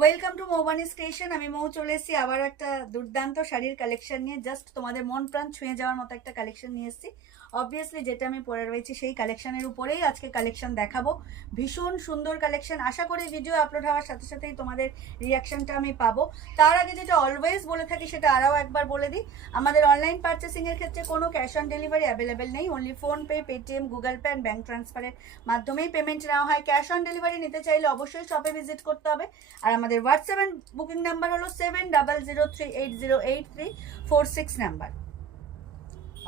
Welcome to মৌবানিস creation. আমি মৌ চলে এসেছি আবার একটা দুর্দান্ত শাড়ির কালেকশন নিয়ে। জাস্ট তোমাদের মন প্রাণ ছুঁয়ে যাওয়ার মতো একটা কালেকশন নিয়ে এসেছি। অবভিয়াসলি যেটা আমি পরে রয়েছি সেই কালেকশনের উপরেই আজকে কালেকশন দেখাবো। ভীষণ সুন্দর কালেকশন। আশা করি ভিডিও আপলোড হওয়ার সাথে সাথেই তোমাদের রিয়াকশনটা আমি পাবো। তার আগে যেটা অলওয়েজ বলে থাকি সেটা আরও একবার বলে দিই, আমাদের অনলাইন পারচেসিংয়ের ক্ষেত্রে কোনো ক্যাশ অন ডেলিভারি অ্যাভেলেবেল নেই। Only PhonePe, Paytm, Google pay and bank ট্রান্সফারের মাধ্যমেই পেমেন্ট নেওয়া হয়। ক্যাশ অন ডেলিভারি নিতে চাইলে অবশ্যই শপে ভিজিট করতে হবে। আর আমাদের হোয়াটসঅ্যাপ এন্ড বুকিং নাম্বার হলো 7003808346 নাম্বার।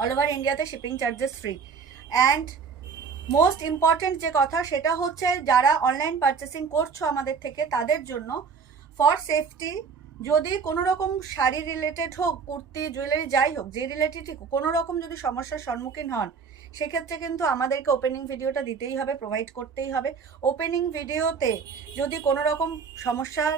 অল ওভার ইন্ডিয়াতে shipping charges free. And most important যে কথা সেটা হচ্ছে, যারা অনলাইন পারচেসিং করছো আমাদের থেকে তাদের জন্য ফর সেফটি, যদি কোনো রকম শাড়ি রিলেটেড হোক, কুর্তি, জুয়েলারি, যাই হোক, যে রিলেটেড কোনো রকম যদি সমস্যার সম্মুখীন হন, সেক্ষেত্রে কিন্তু আমাদেরকে ওপেনিং ভিডিওটা দিতেই হবে, প্রোভাইড করতেই হবে। ওপেনিং ভিডিওতে যদি কোনো রকম সমস্যার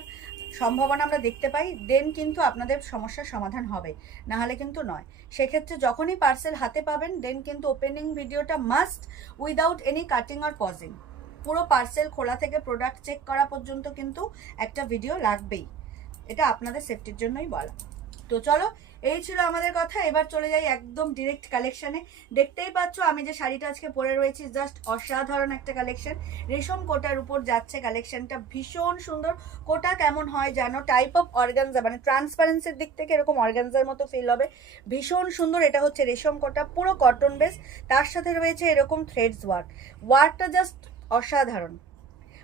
সম্ভাবনা আমরা দেখতে পাই, দেন কিন্তু আপনাদের সমস্যার সমাধান হবে, নাহলে কিন্তু নয়। সেক্ষেত্রে যখনই পার্সেল হাতে পাবেন, দেন কিন্তু ওপেনিং ভিডিওটা must, without any cutting or pausing. পুরো পার্সেল খোলা থেকে প্রোডাক্ট চেক করা পর্যন্ত কিন্তু একটা ভিডিও লাগবেই। এটা আপনাদের সেফটির জন্যই বলা। তো চলো, এই ছিল আমাদের কথা। এবার চলে যাই একদম ডিরেক্ট কালেকশনে। দেখতেই পাচ্ছ আমি যে শাড়িটা আজকে পরে রয়েছি, জাস্ট অসাধারণ একটা কালেকশন। রেশম কোটার উপর যাচ্ছে কালেকশনটা, ভীষণ সুন্দর। কোটা কেমন হয় জানো? টাইপ অফ অর্গানজা, মানে ট্রান্সপারেন্সির দিক থেকে এরকম অর্গানজার মতো ফিল হবে। ভীষণ সুন্দর। এটা হচ্ছে রেশম কোটা, পুরো কটন বেস, তার সাথে রয়েছে এরকম থ্রেডস ওয়ার্ক। ওয়ার্কটা জাস্ট অসাধারণ,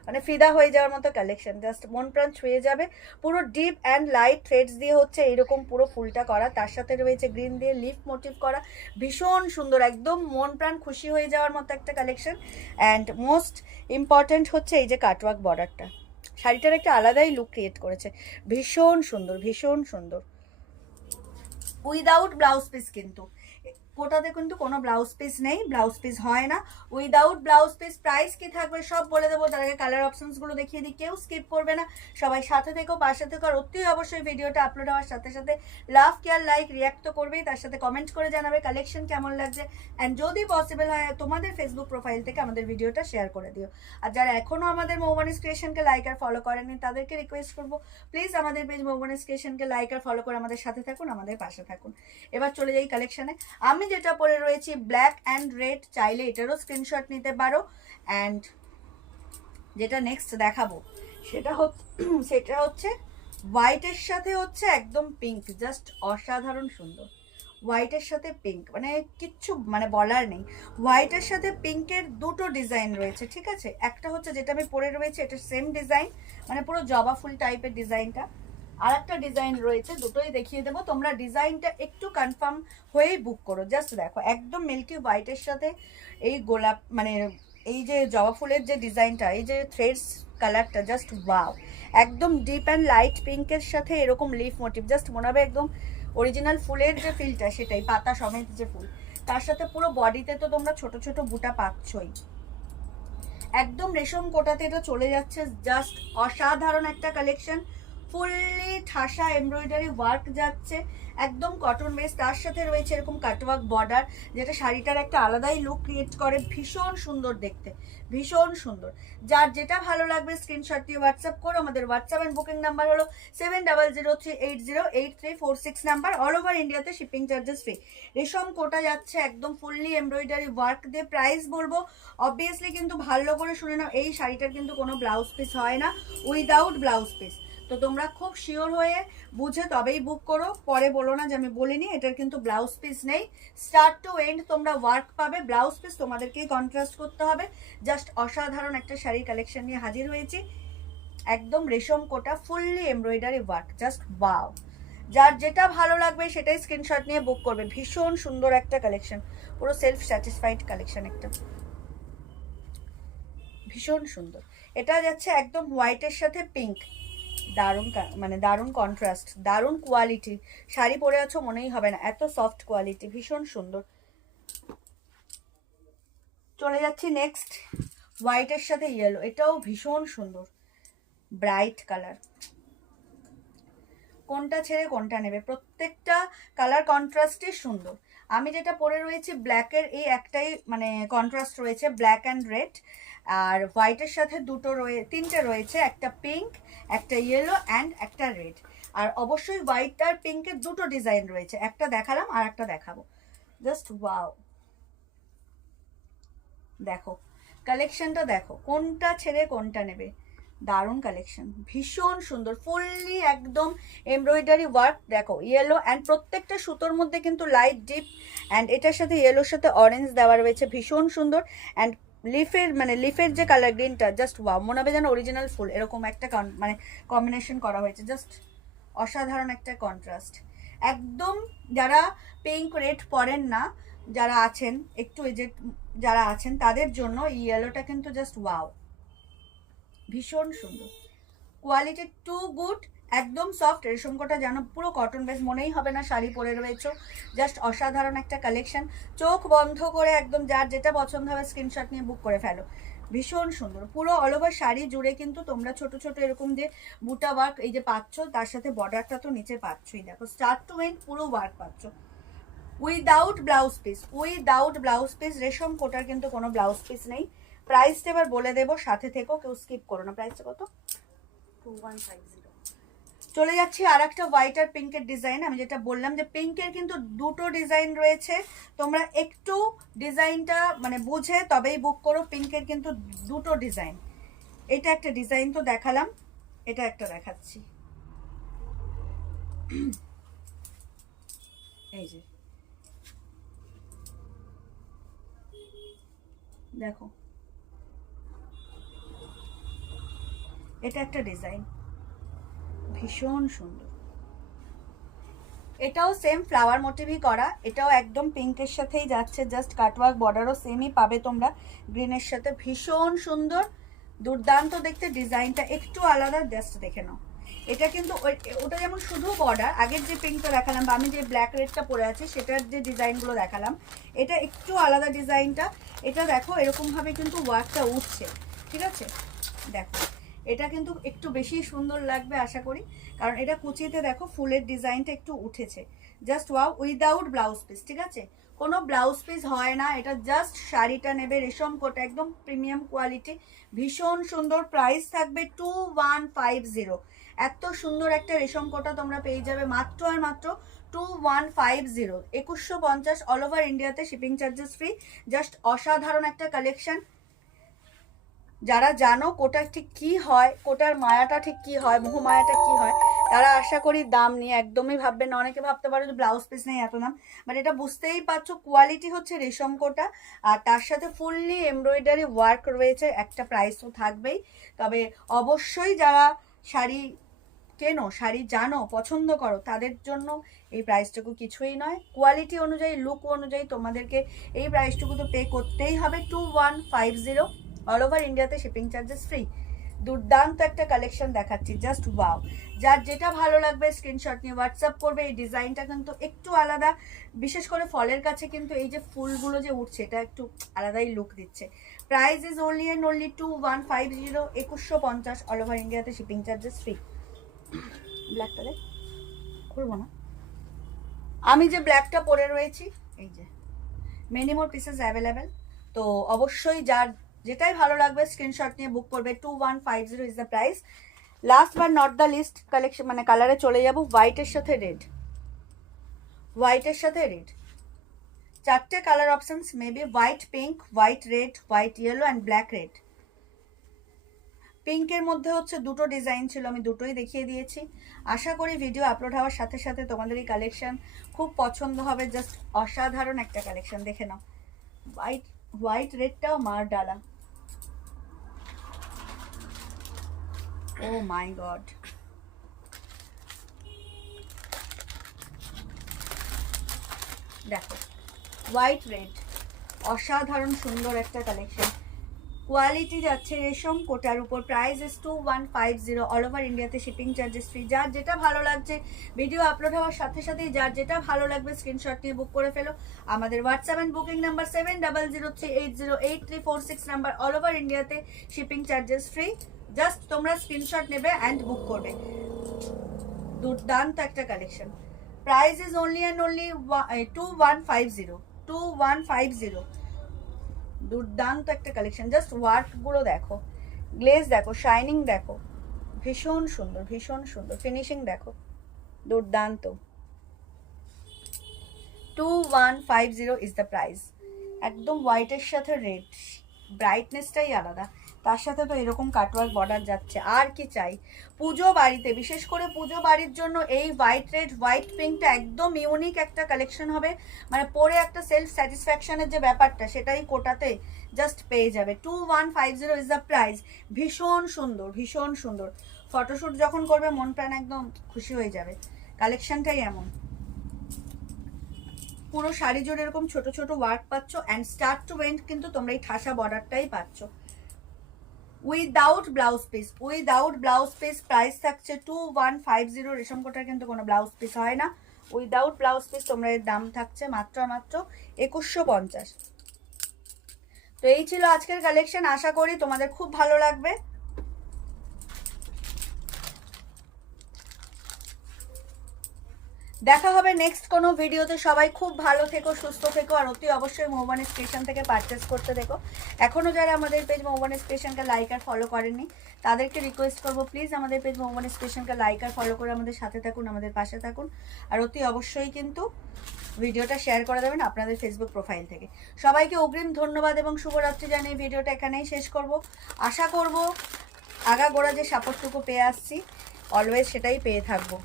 মানে ফিদা হয়ে যাওয়ার মতো কালেকশন। জাস্ট মন প্রাণ ছুঁয়ে যাবে। পুরো ডিপ অ্যান্ড লাইট থ্রেডস দিয়ে হচ্ছে এইরকম পুরো ফুলটা করা, তার সাথে রয়েছে গ্রিন দিয়ে লিফ মোটিভ করা। ভীষণ সুন্দর, একদম মন প্রাণ খুশি হয়ে যাওয়ার মতো একটা কালেকশন। অ্যান্ড মোস্ট ইম্পর্ট্যান্ট হচ্ছে এই যে কাটওয়ার্ক বর্ডারটা, শাড়িটার একটা আলাদাই লুক ক্রিয়েট করেছে। ভীষণ সুন্দর, ভীষণ সুন্দর। উইদাউট ব্লাউজ পিস কিন্তু, কোটাতে কিন্তু কোনো ব্লাউজ পিস নেই, ব্লাউজ পিস হয় না। Without blouse piece. প্রাইস কি থাকবে সব বলে দেবো, তার আগে কালার অপশনসগুলো দেখিয়ে দিই, কেউ স্কিপ করবে না, সবাই সাথে থেকো, পাশে থেকো। আর অতি অবশ্যই ভিডিওটা আপলোড হওয়ার সাথে সাথে লাভ, কেয়ার, লাইক, রিয়াক্ট তো করবেই, তার সাথে কমেন্ট করে জানাবে কালেকশন কেমন লাগছে। অ্যান্ড যদি পসিবল হয় তোমাদের ফেসবুক প্রোফাইল থেকে আমাদের ভিডিওটা শেয়ার করে দিও। আর যারা এখনও আমাদের মৌবানিস ক্রিয়েশনকে লাইক আর ফলো করেনি, তাদেরকে রিকোয়েস্ট করবো, প্লিজ আমাদের পেজ মৌবানিস ক্রিয়েশনকে লাইক আর ফলো করে আমাদের সাথে থাকুন, আমাদের পাশে থাকুন। এবার চলে যাই কালেকশনে। আমি যেটা পরে রয়েছি ব্ল্যাক অ্যান্ড রেড, চাইলে এটারও স্ক্রিনশট নিতে পারো। অ্যান্ড যেটা নেক্সট দেখাবো সেটা হচ্ছে হোয়াইটের সাথে হচ্ছে একদম পিঙ্ক, জাস্ট অসাধারণ সুন্দর। হোয়াইটের সাথে পিঙ্ক, মানে কিচ্ছু মানে বলার নেই। হোয়াইটের সাথে পিঙ্কের দুটো ডিজাইন রয়েছে, ঠিক আছে? একটা হচ্ছে যেটা আমি পরে রয়েছে, এটা সেম ডিজাইন, মানে পুরো জবা ফুল টাইপের ডিজাইনটা। আর একটা ডিজাইন রয়েছে, দুটোই দেখিয়ে দেবো। তোমরা ডিজাইনটা একটু কনফার্ম হয়েই বুক করো। জাস্ট দেখো, একদম মিল্কি হোয়াইটের সাথে এই গোলাপ, মানে এই যে জবা ফুলের যে ডিজাইনটা, এই যে থ্রেডস কালারটা, জাস্ট ওয়াও। একদম ডিপ অ্যান্ড লাইট পিঙ্কের সাথে এরকম লিফ মোটিভ, জাস্ট মনে হবে একদম অরিজিনাল ফুলের যে ফিলটা, সেটাই, পাতা সমেত যে ফুল। তার সাথে পুরো বডিতে তো তোমরা ছোট ছোট বুটা পাচ্ছই। একদম রেশম কোটাতে এটা চলে যাচ্ছে, জাস্ট অসাধারণ একটা কালেকশন। ফুললি ঠাসা এমব্রয়ডারি ওয়ার্ক যাচ্ছে, একদম কটন বেস, তার সাথে রয়েছে এরকম কাটওয়ার্ক বর্ডার, যেটা শাড়িটার একটা আলাদাই লুক ক্রিয়েট করে। ভীষণ সুন্দর দেখতে, ভীষণ সুন্দর। যার যেটা ভালো লাগবে স্ক্রিনশট দিয়ে হোয়াটসঅ্যাপ করো। আমাদের হোয়াটসঅ্যাপ অ্যান্ড বুকিং নাম্বার হলো 7003808346 নাম্বার। অল ওভার ইন্ডিয়াতে শিপিং চার্জেস ফ্রি। রেশম কোটা যাচ্ছে একদম ফুললি এমব্রয়ডারি ওয়ার্ক দিয়ে। প্রাইস বলবো অবভিয়াসলি, কিন্তু ভালো করে শুনে নাও, এই শাড়িটার কিন্তু কোনো ব্লাউজ পিস হয় না, উইদাউট ব্লাউজ পিস। তো তোমরা খুব শিওর হয়ে বুঝে তবেই বুক করো, পরে বলো না যে আমি বলিনি। এটার কিন্তু ব্লাউজ পিস নেই, স্টার্ট টু এন্ড তোমরা ওয়ার্ক পাবে। ব্লাউজ পিস তোমাদেরকেই কন্ট্রাস্ট করতে হবে। জাস্ট অসাধারণ একটা শাড়ির কালেকশন নিয়ে হাজির হয়েছি, একদম রেশম কোটা, fully embroidery work, just wow. যার যেটা ভালো লাগবে সেটাই স্ক্রিনশট নিয়ে বুক করবে। ভীষণ সুন্দর একটা কালেকশন, পুরো সেলফ স্যাটিসফাইড কালেকশন একটা, ভীষণ সুন্দর। এটা যাচ্ছে একদম হোয়াইটের সাথে পিঙ্ক, দারুণ, মানে দারুণ কন্ট্রাস্ট, দারুণ কোয়ালিটি। শাড়ি পরে আছো মনেই হবে না, এত সফট কোয়ালিটি, ভীষণ সুন্দর। চলে যাচ্ছি নেক্সট, হোয়াইটের সাথে ইয়েলো, এটাও ভীষণ সুন্দর, ব্রাইট কালার। কোনটা ছেড়ে কোনটা নেবে, প্রত্যেকটা কালার কন্ট্রাস্টই সুন্দর। আমি যেটা পরে রয়েছি ব্ল্যাকের এই একটাই মানে কন্ট্রাস্ট রয়েছে, ব্ল্যাক অ্যান্ড রেড, আর হোয়াইটের সাথে তিনটে রয়েছে, একটা পিঙ্ক, একটা ইয়েলো অ্যান্ড একটা রেড। আর অবশ্যই হোয়াইট আর পিঙ্কের দুটো ডিজাইন রয়েছে, একটা দেখালাম আর একটা দেখাবো। জাস্ট ওয়াও, দেখো কালেকশনটা দেখো, কোনটা ছেড়ে কোনটা নেবে। দারুণ কালেকশন, ভীষণ সুন্দর, ফুললি একদম এমব্রয়ডারি ওয়ার্ক। দেখো ইয়েলো অ্যান্ড প্রত্যেকটা সুতোর মধ্যে কিন্তু লাইট ডিপ, অ্যান্ড এটার সাথে ইয়েলোর সাথে অরেঞ্জ দেওয়া রয়েছে, ভীষণ সুন্দর। অ্যান্ড লিফের যে কালার গ্রিনটা, জাস্ট ওয়াও, মনে হবে যেন অরিজিনাল ফুল, এরকম একটা মানে কম্বিনেশন করা হয়েছে, জাস্ট অসাধারণ একটা কন্ট্রাস্ট। একদম যারা পিঙ্ক রেড পরেন না, যারা আছেন একটু এজেড যারা আছেন, তাদের জন্য এই ইয়েলোটা কিন্তু জাস্ট ওয়াও, ভীষণ সুন্দর, কোয়ালিটি টু গুড, একদম সফট। রেশম কোটা যেন পুরো কটন বেস, মনেই হবে না শাড়ি পরে রয়েছে, জাস্ট অসাধারণ একটা কালেকশন। চোখ বন্ধ করে একদম যার যেটা পছন্দ হবে স্ক্রিনশট নিয়ে বুক করে ফেলো, ভীষণ সুন্দর। পুরো অল ওভার শাড়ি জুড়ে কিন্তু তোমরা ছোট ছোট এরকম যে বুটা ওয়ার্ক এই যে পাচ্ছ, তার সাথে বর্ডারটা তো নিচে পাচ্ছই, দেখো স্টার্ট টু এন্ড পুরো ওয়ার্ক পাচ্ছ without blouse piece, without blouse piece. রেশম কোটার কিন্তু কোনো ব্লাউজ পিস নেই। প্রাইসটা এবার বলে দেবো, সাথে থেকেও কেউ স্কিপ করো না। প্রাইসটা কত? 2150। চলে যাচ্ছি আর একটা হোয়াইট আর পিঙ্কের ডিজাইন। আমি যেটা বললাম যে পিঙ্কের কিন্তু দুটো ডিজাইন রয়েছে, তোমরা একটু ডিজাইনটা মানে বুঝে তবেই বুক করো। পিঙ্কের কিন্তু দুটো ডিজাইন, এটা একটা ডিজাইন তো দেখালাম, এটা একটা দেখাচ্ছি, এই যে দেখো, এটা একটা ডিজাইন, ভীষণ সুন্দর। এটাও সেম ফ্লাওয়ার মোটিভই করা, এটাও একদম পিঙ্কের সাথেই যাচ্ছে, জাস্ট কাটওয়ার্ক, বর্ডারও সেমই পাবে তোমরা গ্রিনের সাথে, ভীষণ সুন্দর, দুর্দান্ত দেখতে। ডিজাইনটা একটু আলাদা, জাস্ট দেখে নাও। এটা কিন্তু ওটা যেমন শুধু বর্ডার, আগের যে পিঙ্কটা দেখালাম বা আমি যে ব্ল্যাক রেডটা পরে আছি সেটার যে ডিজাইনগুলো দেখালাম, এটা একটু আলাদা ডিজাইনটা। এটা দেখো এরকমভাবে কিন্তু ওয়ার্কটা উঠছে, ঠিক আছে, দেখো এটা কিন্তু একটু বেশি সুন্দর লাগবে আশা করি, কারণ এটা কুচিতে দেখো ফুলের ডিজাইনটা একটু উঠেছে, just wow, without blouse piece, ঠিক আছে, কোনো ব্লাউজ পিস হয় না, এটা জাস্ট শাড়িটা নেবে। রেশম কোটা একদম প্রিমিয়াম কোয়ালিটি, ভীষণ সুন্দর। প্রাইস থাকবে 2150। এত সুন্দর একটা রেশম কোটা তোমরা পেয়ে যাবে মাত্র আর মাত্র 2150, 2150, অল ওভার ইন্ডিয়াতে শিপিং চার্জেস ফ্রি। জাস্ট অসাধারণ একটা কালেকশন। যারা জানো কোটার ঠিক কি হয়, কোটার মায়াটা ঠিক কি হয়, মোহ মায়াটা কি হয়, তারা আশা করি দাম নিয়ে একদমই ভাববে না। অনেকে ভাবতে পারো যে ব্লাউজ পিস নেই এত দাম, বাট এটা বুঝতেই পারছো কোয়ালিটি হচ্ছে রেশম কোটা, আর তার সাথে ফুললি এমব্রয়ডারি ওয়ার্ক রয়েছে, একটা প্রাইস তো থাকবেই। তবে অবশ্যই যারা শাড়ি কেনো, শাড়ি জানো, পছন্দ করো, তাদের জন্য এই প্রাইসটুকু কিছুই নয়। কোয়ালিটি অনুযায়ী, লুক অনুযায়ী তোমাদেরকে এই প্রাইসটুকু তো পে করতেই হবে। 2150, অল ওভার ইন্ডিয়াতে শিপিং চার্জেস ফ্রি। দুর্দান্ত একটা কালেকশন দেখাচ্ছি, জাস্ট ওয়াও। যার যেটা ভালো লাগবে স্ক্রিনশট নিয়ে হোয়াটসঅ্যাপ করবে। এই ডিজাইনটা কিন্তু একটু আলাদা, বিশেষ করে ফলের কাছে কিন্তু এই যে ফুলগুলো যে উঠছে, এটা একটু আলাদাই লুক দিচ্ছে। Price is only and only 2150, 2150, all over ইন্ডিয়াতে শিপিং চার্জেস ফ্রি। ব্ল্যাকটা দেখ, খুলবো না, আমি যে ব্ল্যাকটা পরে রয়েছি, এই যে মেনি মোর পিসেস অ্যাভেলেবেল। তো অবশ্যই যার যেটাই ভালো লাগবে স্ক্রিনশট নিয়ে বুক করবে। 2150 is the price. Last but not the list collection, মানে কালারে চলে যাব। হোয়াইটের সাথে রেড, হোয়াইটের সাথে রেড, চারটে colour options maybe, white pink, white red, white yellow and black red. পিঙ্কের মধ্যে হচ্ছে দুটো ডিজাইন ছিল, আমি দুটোই দেখিয়ে দিয়েছি। আশা করি ভিডিও আপলোড হওয়ার সাথে সাথে তোমাদের এই কালেকশন খুব পছন্দ হবে, জাস্ট অসাধারণ একটা কালেকশন, দেখে নাও। হোয়াইট রেডটাও মার ডালা, ও মাই গড, দেখো হোয়াইট রেড, অসাধারণ সুন্দর একটা কালেকশন। কোয়ালিটি যাচ্ছে রেশম কোটার উপর। প্রাইস ইস 2150, অল ওভার ইন্ডিয়াতে শিপিং চার্জেস ফ্রি। যার যেটা ভালো লাগছে, ভিডিও আপলোড হওয়ার সাথে সাথেই যার যেটা ভালো লাগবে স্ক্রিনশট নিয়ে বুক করে ফেলো। আমাদের WhatsApp and booking number 7003808346 number, all over ইন্ডিয়াতে শিপিং চার্জেস ফ্রি। জাস্ট তোমরা স্ক্রিনশট নেবে অ্যান্ড বুক করবে। দুর্দান্ত একটা collection, price is only and only 2150, 2150। দুর্দান্ত একটা কালেকশন, জাস্ট ওয়ার্কগুলো দেখো, গ্লেজ দেখো, শাইনিং দেখো, ভীষণ সুন্দর, ভীষণ সুন্দর, ফিনিশিং দেখো, দুর্দান্ত। 2150 ইজ দ্য প্রাইস। একদম হোয়াইটের সাথে রেড, ব্রাইটনেসটাই আলাদা, তার সাথে তো এরকম কাটওয়ার্ক বর্ডার যাচ্ছে, আর কি চাই। পুজো বাড়িতে, বিশেষ করে পুজো বাড়ির জন্য এই হোয়াইট রেড হোয়াইট পিঙ্কটা একদম ইউনিক একটা কালেকশন হবে। মানে পরে একটা সেলফ স্যাটিসফ্যাকশনের যে ব্যাপারটা, সেটাই কোটাতে জাস্ট পেয়ে যাবে। 2150 ইজ দ্য প্রাইস। ভীষণ সুন্দর, ভীষণ সুন্দর, ফটোশ্যুট যখন করবে মন প্রাণ একদম খুশি হয়ে যাবে। কালেকশনটাই এমন, পুরো শাড়ি জুড়ে এরকম ছোট ছোট ওয়ার্ক পাচ্ছ, অ্যান্ড স্টার্ট টু এন্ড কিন্তু তোমরা এই ঠাসা বর্ডারটাই পাচ্ছ without blouse piece. Without blouse piece price থাকছে 2150। রেশম কোটার কিন্তু কোনো ব্লাউজ পিস হয় না, উইদাউট ব্লাউজ পিস তোমরা এর দাম থাকছে মাত্র মাত্র 2150। তো এই ছিল আজকের কালেকশন, আশা করি তোমাদের খুব ভালো লাগবে। দেখা হবে নেক্সট কোনো ভিডিওতে। সবাই খুব ভালো থেকো, সুস্থ থেকো, আর অতি অবশ্যই মৌবনী স্টেশন থেকে পারচেস করতে দেখো। এখনও যারা আমাদের পেজ মৌবনী স্টেশনকে লাইক আর ফলো করেননি, তাদেরকে রিকোয়েস্ট করবো প্লিজ আমাদের পেজ মৌবনী স্টেশনকে লাইক আর ফলো করে আমাদের সাথে থাকুন, আমাদের পাশে থাকুন। আর অতি অবশ্যই কিন্তু ভিডিওটা শেয়ার করে দেবেন আপনাদের ফেসবুক প্রোফাইল থেকে। সবাইকে অগ্রিম ধন্যবাদ এবং শুভরাত্রি জানিয়ে ভিডিওটা এখানেই শেষ করব। আশা করব আগাগোড়া যে সাপোর্টটুকু পেয়ে আসছি অলওয়েজ সেটাই পেয়ে থাকবো,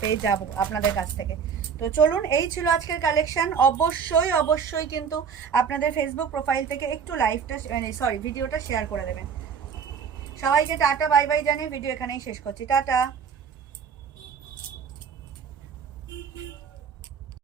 পেয়ে যাব আপনাদের কাছ থেকে। তো চলুন, এই ছিল আজকের কালেকশন। অবশ্যই অবশ্যই কিন্তু আপনাদের ফেসবুক প্রোফাইল থেকে একটু লাইভটা ভিডিওটা শেয়ার করে দেবেন। সবাইকে টাটা বাই বাই জানিয়ে ভিডিও এখানেই শেষ করছি। টাটা।